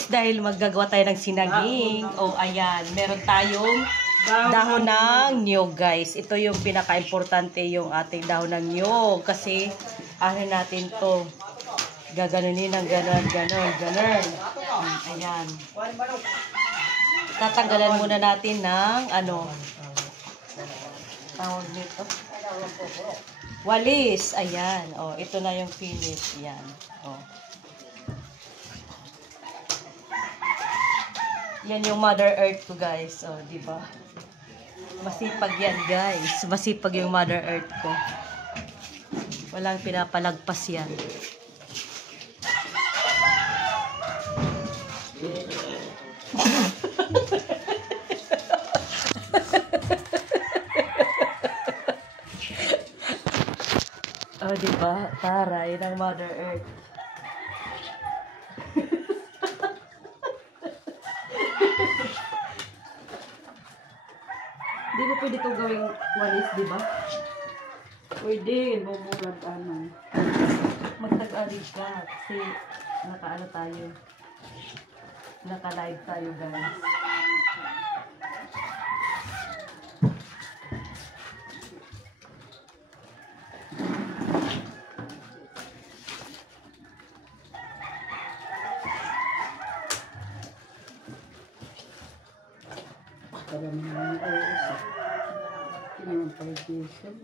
guys dahil maggagawa tayo ng sinaging. Oh, ayan. Meron tayong dahon ng niyog guys. Ito yung pinaka-importante yung ating dahon ng niyog. Kasi ano natin to. Gaganunin ng ganon. Ayan. Tatanggalan muna natin ng ano. Tawag nito. Walis. Ayan. Oh, ito na yung finish. Yan. Oh. Yan yung Mother Earth ko guys. Oh, di ba? Masipag yan guys. Masipag yung Mother Earth ko. Walang pinapalagpas yan. Oh, di ba? Taray ng Mother Earth. Di ba pwede ito gawing walis, di ba? Pwede, bumurad ano. Magtag-alig ka. Kasi naka-ano tayo. Naka-live tayo guys. Para naman ang oras. Hindi naman pag-isip.